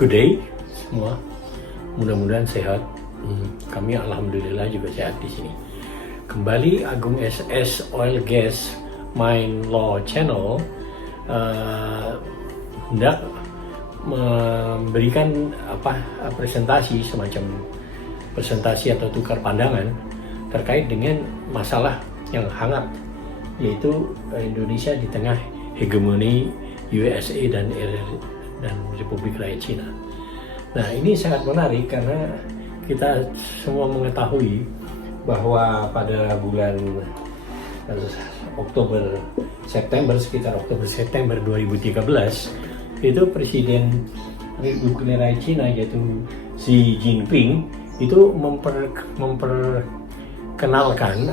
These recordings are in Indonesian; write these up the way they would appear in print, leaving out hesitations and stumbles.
Good day semua, mudah-mudahan sehat. Kami alhamdulillah juga sehat di sini. Kembali Agung SS Oil Gas Mine Law Channel hendak memberikan presentasi, semacam presentasi atau tukar pandangan terkait dengan masalah yang hangat, yaitu Indonesia di tengah hegemoni USA dan Republik Rakyat Cina. Nah, ini sangat menarik karena kita semua mengetahui bahwa pada bulan sekitar Oktober-September 2013 itu Presiden Republik Rakyat Cina yaitu Xi Jinping itu memperkenalkan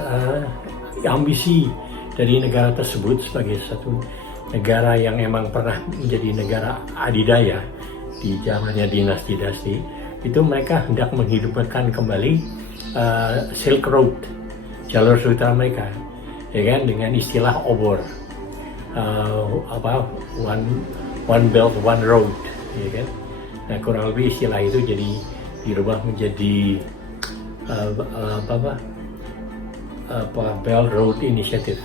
ambisi dari negara tersebut sebagai satu negara yang emang pernah menjadi negara adidaya di zamannya dinasti-dinasti. Itu mereka hendak menghidupkan kembali Silk Road, jalur sutra mereka, ya kan, dengan istilah obor, one belt one road, ya kan. Nah, kurang lebih istilah itu jadi dirubah menjadi Belt Road Initiative,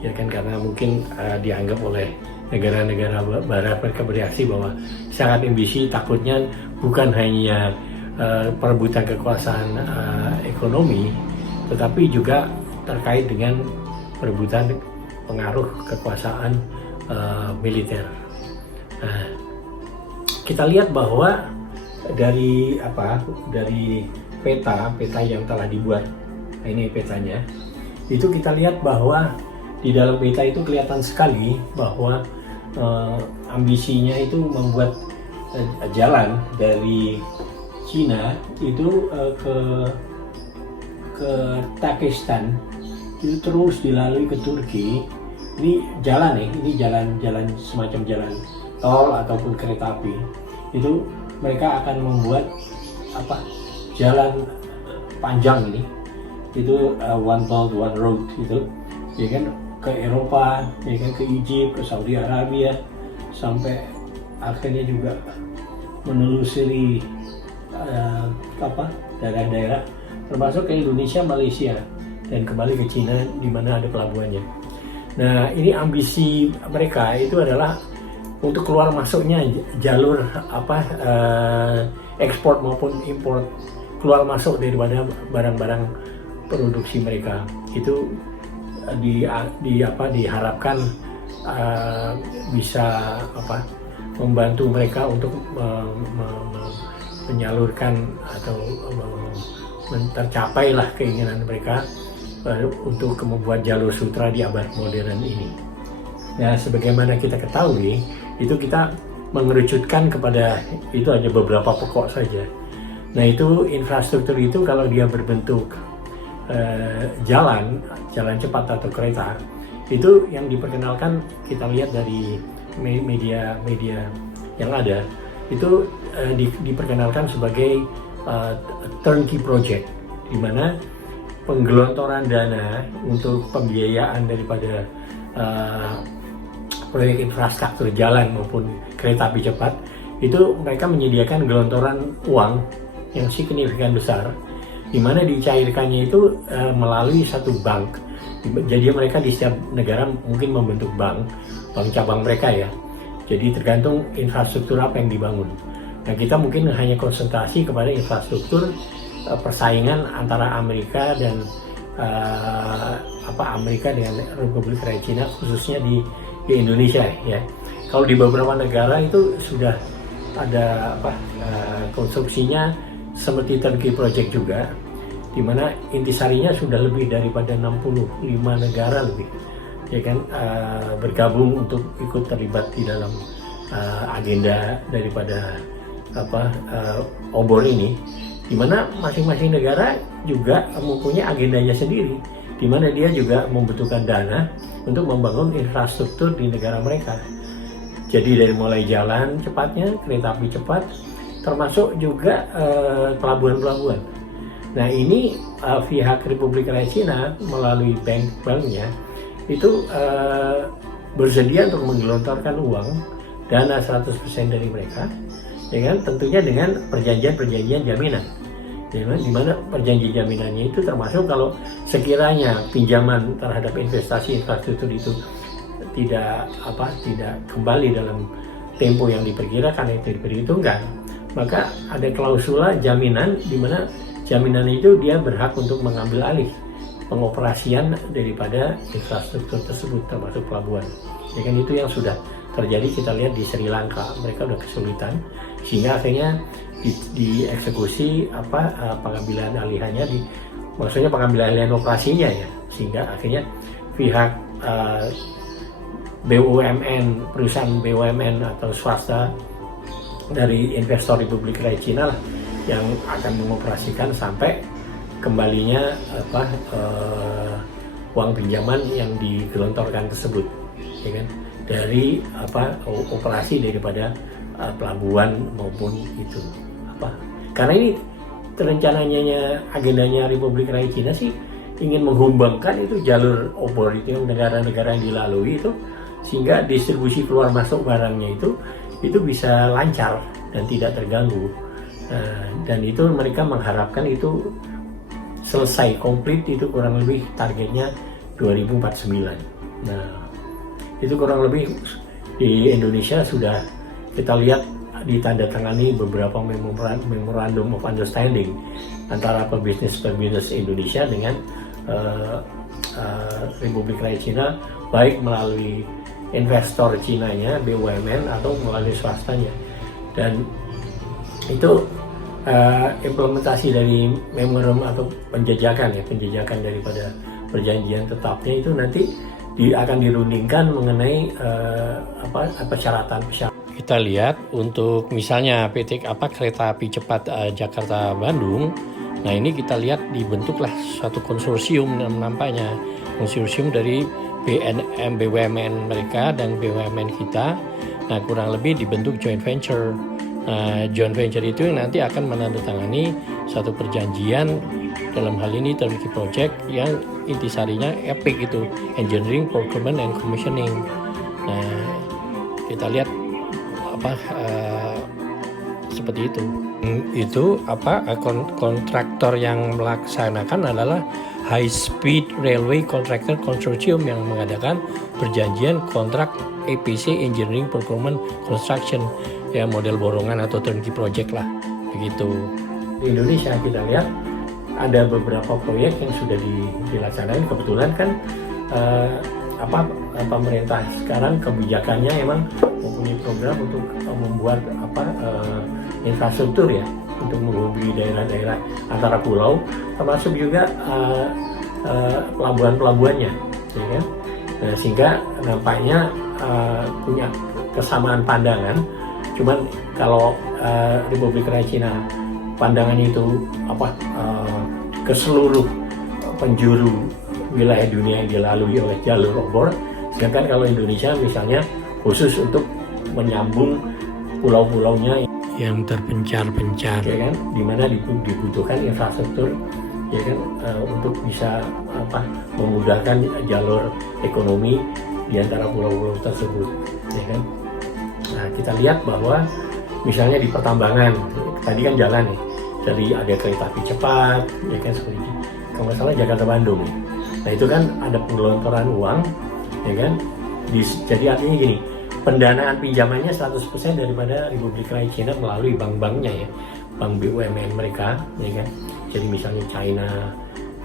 ya kan, karena mungkin dianggap oleh negara-negara barat, mereka bereaksi bahwa sangat ambisi, takutnya bukan hanya perebutan kekuasaan ekonomi, tetapi juga terkait dengan perebutan pengaruh kekuasaan militer. Nah, kita lihat bahwa dari peta yang telah dibuat, nah ini petanya, itu kita lihat bahwa di dalam peta itu kelihatan sekali bahwa ambisinya itu membuat jalan dari Cina itu ke Pakistan, itu terus dilalui ke Turki. Ini jalan jalan semacam jalan tol ataupun kereta api. Itu mereka akan membuat jalan panjang ini, itu one belt one road itu, ya kan, ke Eropa, ya kan, ke Egypt, ke Saudi Arabia, sampai akhirnya juga menelusuri daerah-daerah termasuk ke Indonesia, Malaysia, dan kembali ke Cina di mana ada pelabuhannya. Nah, ini ambisi mereka itu adalah untuk keluar masuknya jalur ekspor maupun impor, keluar masuk daripada barang-barang produksi mereka itu diharapkan bisa membantu mereka untuk menyalurkan atau tercapailah keinginan mereka untuk membuat jalur sutra di abad modern ini. Nah, sebagaimana kita ketahui, itu kita mengerucutkan kepada itu hanya beberapa pokok saja. Nah, itu infrastruktur itu kalau dia berbentuk jalan cepat atau kereta, itu yang diperkenalkan, kita lihat dari media yang ada, itu diperkenalkan sebagai turnkey project, di mana penggelontoran dana untuk pembiayaan daripada proyek infrastruktur jalan maupun kereta api cepat, itu mereka menyediakan gelontoran uang yang signifikan besar, di mana dicairkannya itu melalui satu bank. Jadi mereka di setiap negara mungkin membentuk bank cabang mereka, ya. Jadi tergantung infrastruktur apa yang dibangun. Nah, kita mungkin hanya konsentrasi kepada infrastruktur persaingan antara Amerika dan Amerika dengan Republik Rakyat Cina, khususnya di Indonesia, ya. Kalau di beberapa negara itu sudah ada konstruksinya seperti turnkey project juga, di mana intisarinya sudah lebih daripada 65 negara lebih, ya kan, bergabung untuk ikut terlibat di dalam agenda daripada obor ini, di mana masing-masing negara juga mempunyai agendanya sendiri, di mana dia juga membutuhkan dana untuk membangun infrastruktur di negara mereka. Jadi dari mulai jalan cepatnya, kereta api cepat, termasuk juga pelabuhan-pelabuhan. Nah, ini pihak Republik Rakyat Cina melalui banknya itu bersedia untuk menggelontorkan uang dana 100% dari mereka, ya kan? Tentunya dengan perjanjian jaminan. Di mana perjanjian jaminannya itu termasuk kalau sekiranya pinjaman terhadap investasi infrastruktur itu tidak kembali dalam tempo yang diperkirakan, itu diperhitungkan, maka ada klausula jaminan di mana jaminan itu dia berhak untuk mengambil alih pengoperasian daripada infrastruktur tersebut termasuk pelabuhan. Ya kan, itu yang sudah terjadi kita lihat di Sri Lanka, mereka udah kesulitan sehingga akhirnya dieksekusi pengambilan alihannya maksudnya pengambilan alihan operasinya ya, sehingga akhirnya pihak BUMN, perusahaan BUMN atau swasta dari investor Republik Rakyat Cina lah yang akan mengoperasikan sampai kembalinya uang pinjaman yang digelontorkan tersebut, ya kan, dari operasi daripada pelabuhan maupun itu karena ini rencananya agendanya Republik Rakyat Cina sih ingin mengembangkan itu jalur obor itu yang negara-negara yang dilalui itu, sehingga distribusi keluar masuk barangnya itu bisa lancar dan tidak terganggu. Dan itu mereka mengharapkan itu selesai komplit itu kurang lebih targetnya 2049. Nah, itu kurang lebih di Indonesia sudah kita lihat ditandatangani beberapa memorandum of understanding antara pebisnis Indonesia dengan Republik Rakyat Cina, baik melalui investor Cinanya, BUMN, atau melalui swastanya. Dan itu implementasi dari memorandum atau penjajakan daripada perjanjian tetapnya itu nanti akan dirundingkan mengenai persyaratan. Kita lihat untuk misalnya PT kereta api cepat Jakarta Bandung. Nah, ini kita lihat dibentuklah suatu konsorsium nampaknya, konsorsium dari BUMN mereka dan BUMN kita. Nah, kurang lebih dibentuk joint venture. Nah, joint venture itu nanti akan menandatangani satu perjanjian, dalam hal ini turnkey project yang intisarinya EPIC itu, Engineering, Procurement, and Commissioning. Nah, kita lihat seperti itu. Itu kontraktor yang melaksanakan adalah High Speed Railway Contractor Consortium yang mengadakan perjanjian kontrak EPC, Engineering, Procurement, Construction, ya model borongan atau turnkey project lah, begitu. Di Indonesia kita lihat ada beberapa proyek yang sudah dilaksanakan. Kebetulan kan pemerintah sekarang kebijakannya emang mempunyai program untuk membuat infrastruktur ya, untuk menghubungi daerah-daerah antara pulau, termasuk juga pelabuhan-pelabuhannya, ya kan? Nah, sehingga nampaknya punya kesamaan pandangan. Cuman kalau Republik Rakyat Cina pandangannya itu ke seluruh penjuru wilayah dunia yang dilalui oleh jalur obor, sedangkan kalau Indonesia misalnya khusus untuk menyambung pulau-pulaunya yang terpencar-pencar, ya kan, di mana dibutuhkan infrastruktur, ya kan, untuk bisa memudahkan jalur ekonomi di antara pulau-pulau tersebut, ya kan. Nah, kita lihat bahwa misalnya di pertambangan tadi kan jalan nih, dari ada kereta api cepat, ya kan, seperti kalau nggak salah Jakarta Bandung. Nah, itu kan ada penggelontoran uang, ya kan. Jadi artinya gini, pendanaan pinjamannya 100% daripada Republik Rakyat Cina melalui bank-banknya ya, bank BUMN mereka, ya kan. Jadi misalnya China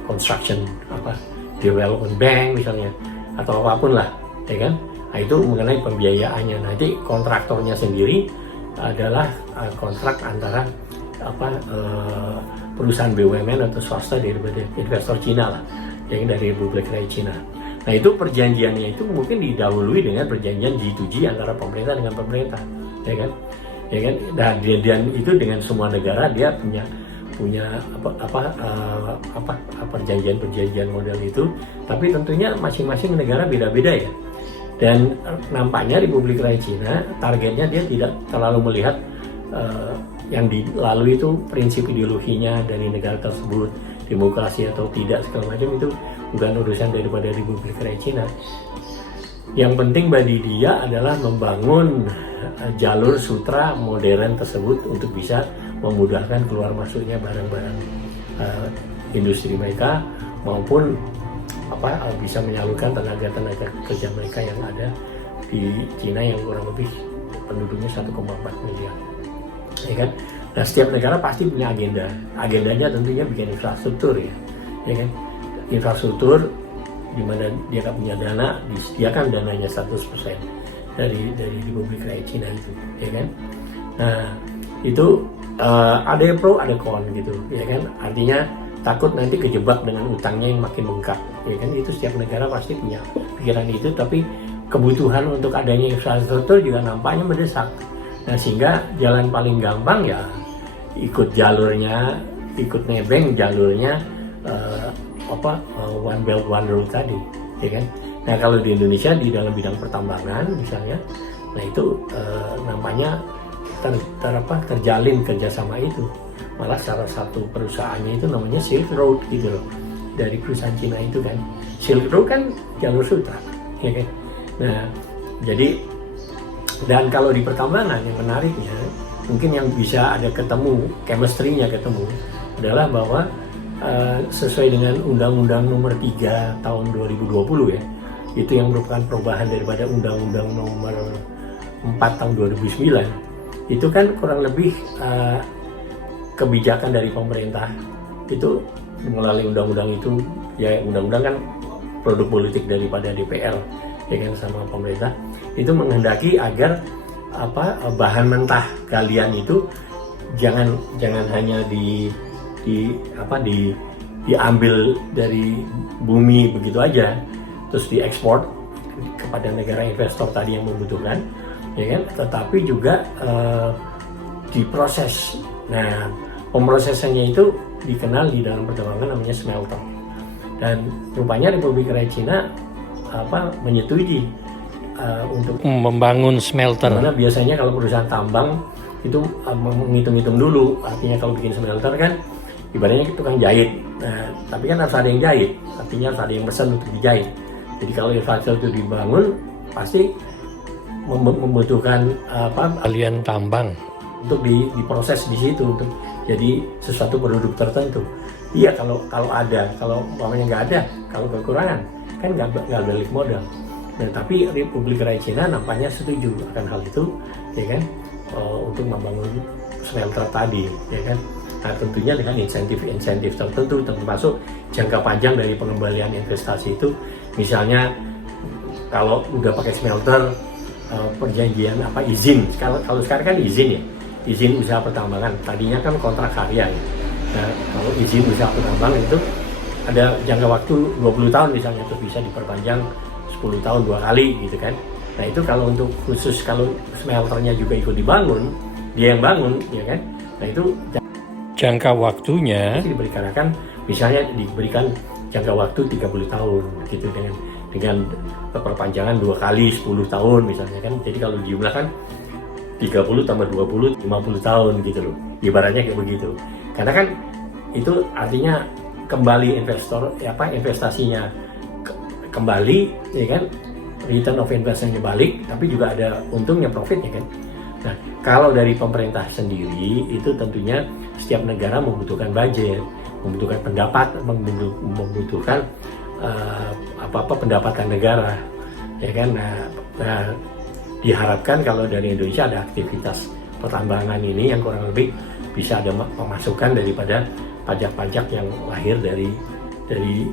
Construction Development Bank misalnya, atau apapun lah, ya kan. Nah, itu mengenai pembiayaannya. Nanti kontraktornya sendiri adalah kontrak antara perusahaan BUMN atau swasta daripada investor Cina lah, yang dari Republik Rakyat Cina. Nah, itu perjanjiannya itu mungkin didahului dengan perjanjian G2G antara pemerintah dengan pemerintah, ya kan, ya kan. Dan itu dengan semua negara dia punya perjanjian model itu, tapi tentunya masing-masing negara beda-beda ya. Dan nampaknya Republik Rakyat Cina targetnya dia tidak terlalu melihat yang dilalui itu prinsip ideologinya dari negara tersebut, demokrasi atau tidak segala macam, itu bukan urusan daripada Republik Rakyat Cina. Yang penting bagi dia adalah membangun jalur sutra modern tersebut untuk bisa memudahkan keluar masuknya barang-barang industri mereka, maupun bisa menyalurkan tenaga kerja mereka yang ada di Cina yang kurang lebih penduduknya 1,4 miliar, ya kan? Nah, setiap negara pasti punya agendanya tentunya bikin infrastruktur, ya kan? Infrastruktur di mana dia nggak punya dana, disediakan dananya 100% dari Republik Rakyat Cina itu, ya kan? Nah, itu ada yang pro, ada kon gitu, ya kan? Artinya takut nanti kejebak dengan utangnya yang makin bengkak, ya kan? Itu setiap negara pasti punya pikiran itu, tapi kebutuhan untuk adanya infrastruktur juga nampaknya mendesak. Nah, sehingga jalan paling gampang ya ikut jalurnya, ikut nebeng jalurnya One Belt One Road tadi, ya kan? Nah, kalau di Indonesia di dalam bidang pertambangan misalnya, nah itu nampaknya terjalin kerjasama itu. Malah salah satu perusahaannya itu namanya Silk Road gitu loh, dari perusahaan Cina itu kan. Silk Road kan jalur sutra, ya kan? Nah, jadi dan kalau di pertambangan yang menariknya, mungkin yang bisa ada ketemu, chemistry-nya ketemu adalah bahwa sesuai dengan Undang-Undang Nomor 3 Tahun 2020 ya, itu yang merupakan perubahan daripada Undang-Undang Nomor 4 Tahun 2009, itu kan kurang lebih kebijakan dari pemerintah itu melalui undang-undang itu, ya undang-undang kan produk politik daripada DPR, ya kan, sama pemerintah itu menghendaki agar bahan mentah galian itu jangan hanya diambil dari bumi begitu aja terus diekspor kepada negara investor tadi yang membutuhkan, ya kan, tetapi juga diproses. Nah, pemrosesannya itu dikenal di dalam pertambangan namanya smelter, dan rupanya Republik Rakyat Cina menyetujui untuk membangun smelter. Karena biasanya kalau perusahaan tambang itu menghitung-hitung dulu, artinya kalau bikin smelter kan ibaratnya tukang jahit. Nah, tapi kan harus ada yang jahit, artinya harus ada yang pesan untuk dijahit. Jadi kalau infrastruktur itu dibangun, pasti membutuhkan ahlian tambang untuk diproses di situ untuk jadi sesuatu produk tertentu. Iya, kalau ada, kalau umpamanya nggak ada, kalau kekurangan kan nggak balik modal. Nah, tapi Republik Rakyat Cina nampaknya setuju akan hal itu, ya kan, untuk membangun smelter tadi, ya kan. Nah, tentunya dengan insentif tertentu, termasuk jangka panjang dari pengembalian investasi itu. Misalnya kalau udah pakai smelter, perjanjian izin, kalau sekarang kan izin ya, izin usaha pertambangan, tadinya kan kontrak karya ya. Nah, kalau izin usaha pertambangan itu ada jangka waktu 20 tahun misalnya, terus bisa diperpanjang 10 tahun 2 kali gitu kan. Nah, itu kalau untuk khusus kalau smelternya juga ikut dibangun, dia yang bangun, ya kan. Nah, itu jangka waktunya diberikan jangka waktu 30 tahun gitu, dengan perpanjangan 2 kali 10 tahun misalnya kan. Jadi kalau dijumlahkan 30 tambah 20 50 tahun gitu loh, ibaratnya kayak begitu. Karena kan itu artinya kembali investasinya kembali, ya kan, return of investment-nya balik, tapi juga ada untungnya, profitnya kan. Nah, kalau dari pemerintah sendiri itu tentunya setiap negara membutuhkan budget, membutuhkan membutuhkan pendapatan negara, ya kan. Nah, diharapkan kalau dari Indonesia ada aktivitas pertambangan ini yang kurang lebih bisa ada pemasukan daripada pajak-pajak yang lahir dari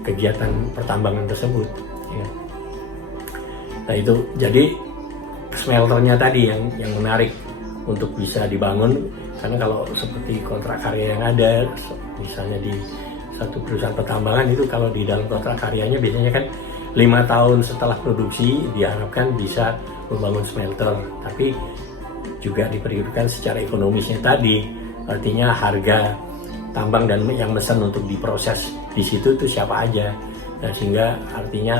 kegiatan pertambangan tersebut, ya. Nah, itu jadi smelternya tadi yang menarik untuk bisa dibangun, karena kalau seperti kontrak karya yang ada misalnya di satu perusahaan pertambangan itu, kalau di dalam kontrak karyanya biasanya kan 5 tahun setelah produksi diharapkan bisa membangun smelter, tapi juga diperhitungkan secara ekonomisnya tadi, artinya harga tambang dan yang mesen untuk diproses di situ itu siapa aja. Nah, sehingga artinya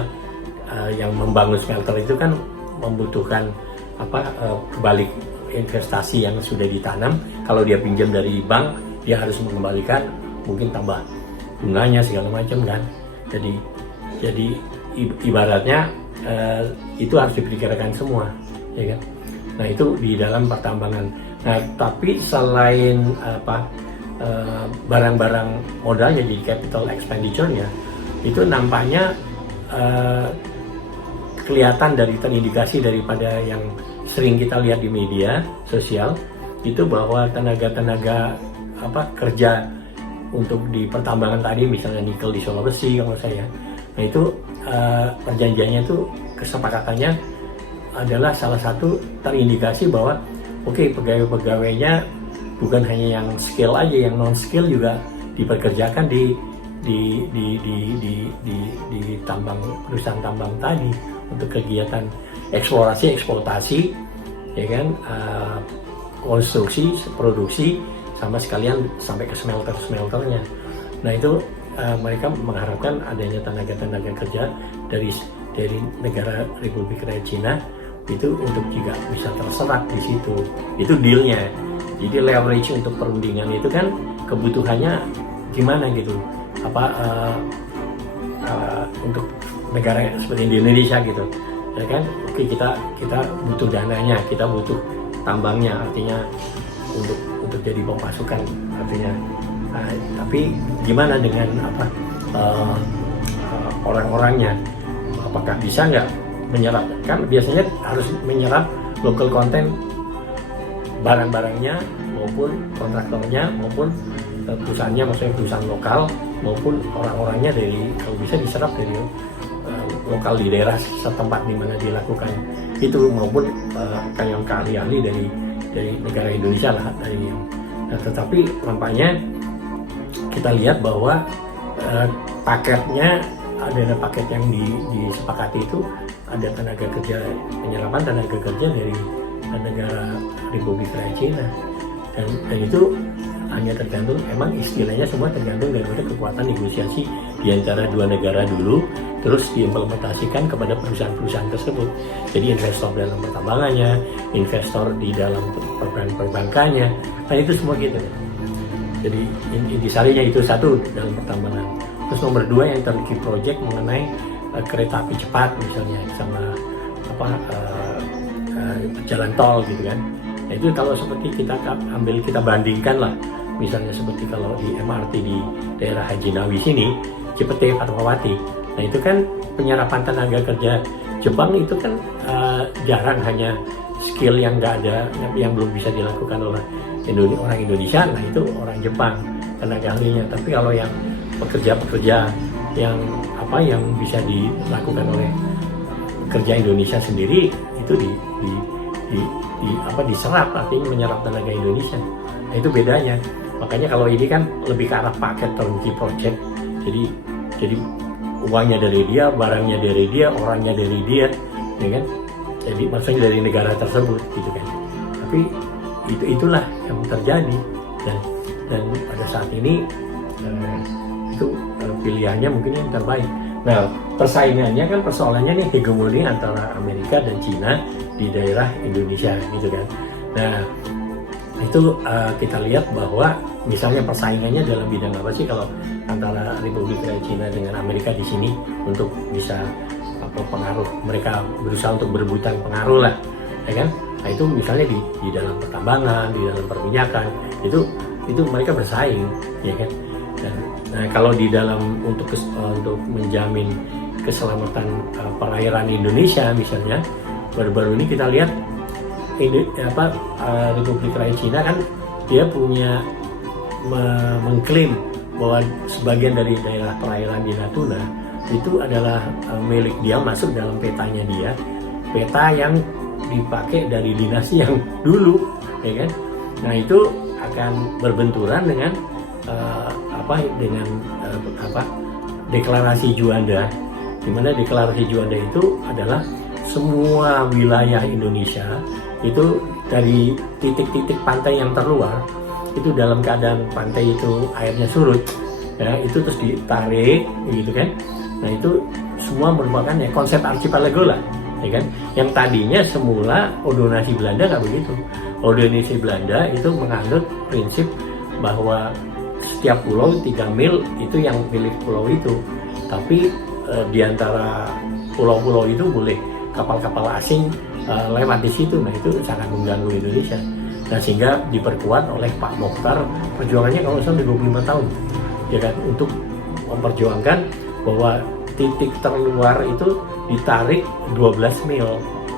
yang membangun smelter itu kan membutuhkan balik investasi yang sudah ditanam. Kalau dia pinjam dari bank, dia harus mengembalikan, mungkin tambah bunganya segala macam kan. Jadi ibaratnya itu harus diperkirakan semua, ya kan. Nah itu di dalam pertambangan. Nah tapi selain barang-barang modalnya di capital expenditure-nya itu nampaknya kelihatan terindikasi daripada yang sering kita lihat di media sosial itu bahwa tenaga kerja untuk di pertambangan tadi, misalnya nikel di Sulawesi kalau saya, nah itu perjanjiannya itu kesepakatannya adalah salah satu terindikasi bahwa pegawai-pegawainya bukan hanya yang skill aja, yang non skill juga dipekerjakan di tambang, perusahaan tambang tadi untuk kegiatan eksplorasi, eksploitasi, ya kan, konstruksi, produksi, sama sekalian sampai ke smelternya. Nah itu mereka mengharapkan adanya tenaga kerja dari negara Republik Rakyat Cina itu untuk juga bisa terserap di situ. Itu dealnya. Jadi leverage untuk perundingan itu kan kebutuhannya gimana gitu. Untuk negara seperti di Indonesia gitu, ya kan? Oke, kita butuh dananya, kita butuh tambangnya, artinya untuk jadi pemasukan, artinya. Tapi gimana dengan orang-orangnya? Apakah bisa nggak menyerap? Kan biasanya harus menyerap local content, barang-barangnya maupun kontraktornya maupun perusahaannya, maksudnya perusahaan lokal maupun orang-orangnya kalau bisa diserap dari lokal di daerah setempat di mana dilakukan itu, maupun kayak ahli-ahli dari negara Indonesia lah nah, tetapi nampaknya kita lihat bahwa paketnya ada paket yang disepakati itu ada tenaga kerja, penyerapan tenaga kerja dari negara Republik Rakyat Cina, dan itu hanya tergantung, emang istilahnya semua tergantung daripada kekuatan negosiasi di antara dua negara dulu, terus diimplementasikan kepada perusahaan-perusahaan tersebut. Jadi investor dalam pertambangannya, investor di dalam perbankannya, nah itu semua gitu. Jadi intisarinya itu satu dalam pertambangan. Terus nomor dua yang turnkey project mengenai kereta api cepat misalnya, sama jalan tol gitu kan. Nah itu kalau seperti kita bandingkan lah, misalnya seperti kalau di MRT di daerah Haji Nawi sini, Cipete Fatmawati, nah itu kan penyerapan tenaga kerja Jepang itu kan jarang, hanya skill yang nggak ada, yang belum bisa dilakukan oleh orang Indonesia, nah itu orang Jepang tenaga ahlinya. Tapi kalau yang pekerja-pekerja yang bisa dilakukan oleh pekerja Indonesia sendiri itu diserap, artinya menyerap tenaga Indonesia. Nah itu bedanya. Makanya kalau ini kan lebih ke arah paket turnkey project. Jadi uangnya dari dia, barangnya dari dia, orangnya dari dia, ya kan? Jadi maksudnya dari negara tersebut gitu kan. Tapi itulah yang terjadi, dan pada saat ini itu pilihannya mungkin yang terbaik. Nah, persaingannya kan, persoalannya nih hegemoni antara Amerika dan Cina di daerah Indonesia gitu kan. Nah, itu kita lihat bahwa misalnya persaingannya dalam bidang apa sih kalau antara Republik Rakyat Cina dengan Amerika di sini untuk bisa pengaruh, mereka berusaha untuk berebutan pengaruh lah, ya kan? Nah, itu misalnya di dalam pertambangan, di dalam perminyakan, itu mereka bersaing, ya kan? Nah, kalau di dalam untuk menjamin keselamatan perairan Indonesia misalnya, baru-baru ini kita lihat Republik Rakyat Cina kan dia punya mengklaim bahwa sebagian dari daerah perairan di Natuna itu adalah milik dia, masuk dalam petanya dia, peta yang dipakai dari dinasti yang dulu, ya kan? Nah itu akan berbenturan dengan deklarasi Juanda, di mana deklarasi Juanda itu adalah semua wilayah Indonesia itu dari titik-titik pantai yang terluar itu dalam keadaan pantai itu airnya surut, ya itu terus ditarik gitu kan. Nah itu semua merupakan ya konsep archipelago lah, ya kan. Yang tadinya semula ordonasi Belanda nggak begitu. Ordonasi Belanda itu menganut prinsip bahwa setiap pulau 3 mil itu yang milik pulau itu, tapi di antara pulau-pulau itu boleh kapal-kapal asing lewat di situ. Nah itu sangat mengganggu Indonesia. Nah sehingga diperkuat oleh Pak Mokhtar, perjuangannya kalau sampai 25 tahun, ya kan, untuk memperjuangkan bahwa titik terluar itu ditarik 12 mil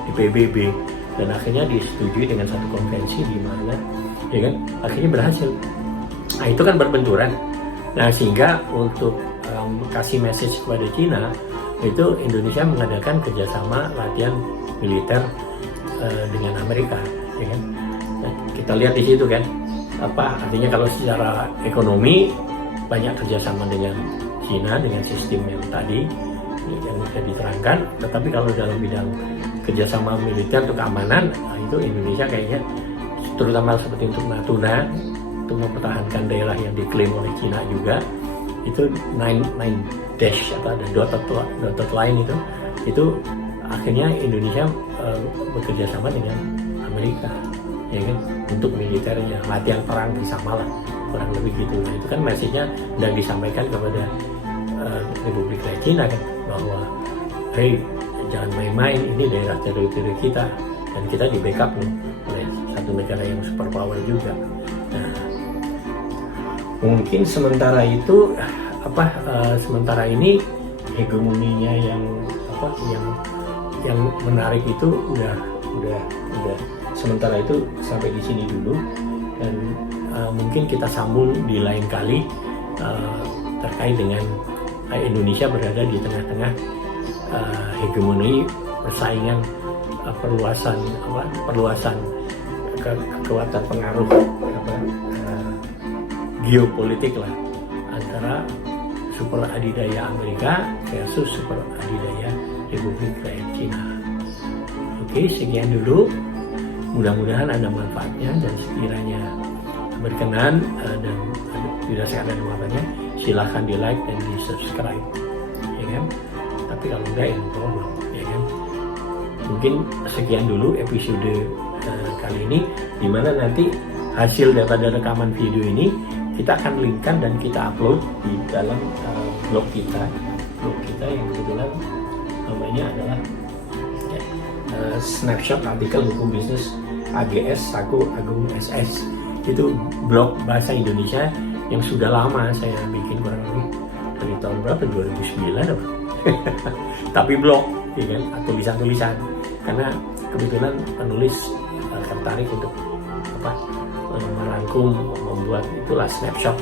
di PBB, dan akhirnya disetujui dengan satu konvensi di mana, ya kan, akhirnya berhasil. Nah itu kan berbenturan. Nah sehingga untuk kasih message kepada Cina, itu Indonesia mengadakan kerjasama latihan militer dengan Amerika, ya kan. Nah, kita lihat di situ kan, apa artinya kalau secara ekonomi banyak kerjasama dengan Cina dengan sistem yang tadi yang sudah diterangkan, tetapi kalau dalam bidang kerjasama militer untuk keamanan, nah itu Indonesia kayaknya terutama seperti untuk Natuna, untuk mempertahankan daerah yang diklaim oleh Cina juga, itu 9 dash atau ada dotted line itu akhirnya Indonesia bekerja sama dengan Amerika, ya kan, untuk militernya, latihan perang bersama lah, kurang lebih gitu. Nah itu kan message-nya sedang disampaikan kepada Republik Rakyat Cina kan, bahwa hey, jangan main-main, ini daerah teritori kita dan kita di backup loh oleh satu negara yang superpower juga. Nah, mungkin sementara itu sementara ini hegemoninya yang menarik itu udah sementara itu sampai di sini dulu, dan mungkin kita sambung di lain kali terkait dengan Indonesia berada di tengah-tengah hegemoni persaingan perluasan kekuatan pengaruh geopolitik lah antara super adidaya Amerika versus super adidaya Republik Rakyat Cina. Oke, sekian dulu. Mudah-mudahan ada manfaatnya, dan sekiranya berkenan dan dirasakan ada manfaatnya, silahkan di like dan di subscribe, ya kan. Tapi kalau enggak ya no problem, ya kan. Mungkin sekian dulu episode kali ini, dimana nanti hasil daripada rekaman video ini kita akan linkkan dan kita upload di dalam blog kita yang kebetulan namanya adalah Snapshot Artikel Hukum Bisnis AGS Saku Agung SS. Itu blog bahasa Indonesia yang sudah lama saya bikin, kurang lebih dari tahun berapa, 2009 apa? Tapi blog, ya kan, tulisan-tulisan, karena kebetulan penulis tertarik untuk merangkum, membuat itulah snapshot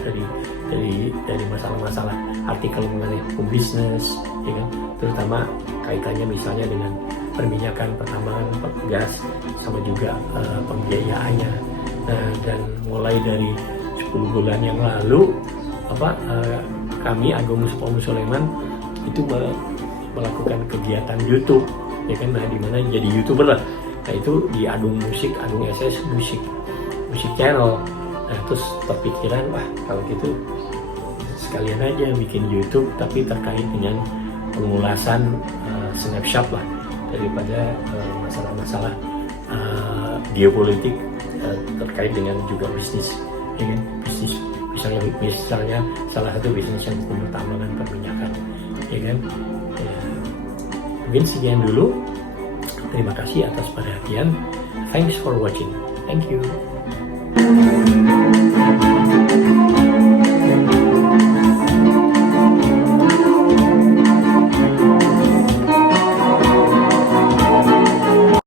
dari masalah-masalah artikel mengenai hukum bisnis, ya kan, terutama kaitannya misalnya dengan perminyakan, pertambangan, gas, sama juga pembiayaannya. Dan mulai dari 10 bulan yang lalu kami Agung Supomo Sulaiman itu melakukan kegiatan YouTube, ya kan, nah di mana jadi YouTuber lah. Nah itu di Agung SS Musik Channel. Nah terus terpikiran, kalau gitu sekalian aja bikin YouTube tapi terkait dengan pengulasan snapshot lah daripada masalah-masalah geopolitik terkait dengan juga bisnis, ya kan, bisnis misalnya salah satu bisnis yang hukum pertambangan, perminyakan, ya kan. Mungkin sekian dulu. Terima kasih atas perhatian. Thanks for watching. Thank you.